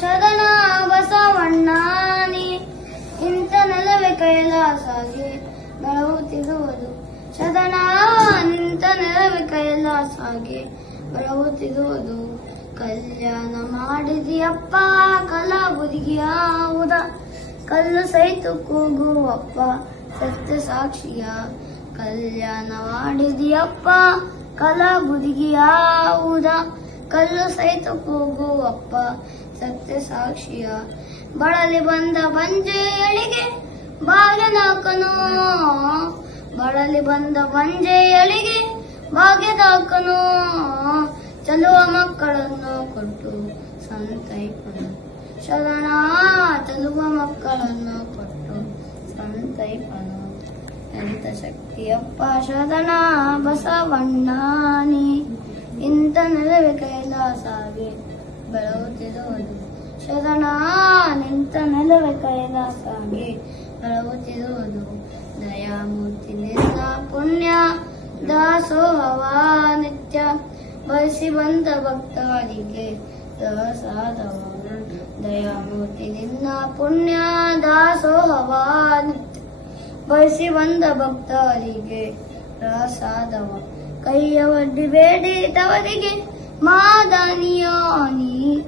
ಶರಣ ಬಸವಣ್ಣಾನಿ ಇಂಥ ನೆಲವೇ ಕೈಲಾಸಾಗಿ ಬೆಳಗುತ್ತಿರುವುದು ಶರಣ ನಿಂತ ನೆಲವೇ ಕೈಲಾಸಾಗಿ ಬೆಳಗುತ್ತಿರುವುದು ಕಲ್ಯಾಣ ಮಾಡಿದಿಯಪ್ಪ ಕಲಾಬುದಿಗಿಯಾವುದ ಕಲ್ಲು ಸೈತು ಕೂಗುವಪ್ಪ, ಸತ್ಯ ಸಾಕ್ಷಿಯ. ಕಲ್ಯಾಣ ಮಾಡಿದಿಯಪ್ಪ ಕಲಾಬುದಿಗಿಯಾವುದ ಕಲ್ಲು ಸಹಿತ ಕೂಗುವಪ್ಪ ಸತ್ಯ ಸಾಕ್ಷಿಯ ಬಳಲಿ ಬಂದ ಬಂಜೆಯಳಿಗೆ ಭಾಗ್ಯದಾಕನು. ಬಳಲಿ ಬಂದ ಬಂಜೆಯಳಿಗೆ ಭಾಗ್ಯದಾಕನು. ಚಲುವ ಮಕ್ಕಳನ್ನು ಕೊಟ್ಟು ಸಂತೈಪನು ಶರಣ ಚಲುವ ಮಕ್ಕಳನ್ನು ಕೊಟ್ಟು ಸಂತೈಪನು ಎಂತ ಶಕ್ತಿಯಪ್ಪ ಶರಣ ಬಸವಣ್ಣಾನಿ. ಇಂತ ನೆಲವೇ ಕೈಲಾಸಾಗಿ ಬೆಳಗುತ್ತಿರುವುದು ಶರಣ ನಿಂತ ನೆಲವೇ ಕೈಲಾಸಾಗಿ ಬೆಳಗುತ್ತಿರುವುದು ದಯಾಮೂರ್ತಿ ನಿನ್ನ ಪುಣ್ಯ, ದಾಸೋಹವ ನಿತ್ಯ ಬಯಸಿ ಬಂದ ಭಕ್ತರಿಗೆ ಪ್ರಸಾದವ ದಯಾಮೂರ್ತಿ ನಿನ್ನ ಪುಣ್ಯ, ದಾಸೋಹವ ನಿತ್ಯ ಬಯಸಿ ಬಂದ ಭಕ್ತರಿಗೆ ಪ್ರಸಾದವ. ಕೈಯ ಒಡ್ಡಿ ಬೇಡಿ ತವರಿಗೆ Madalioni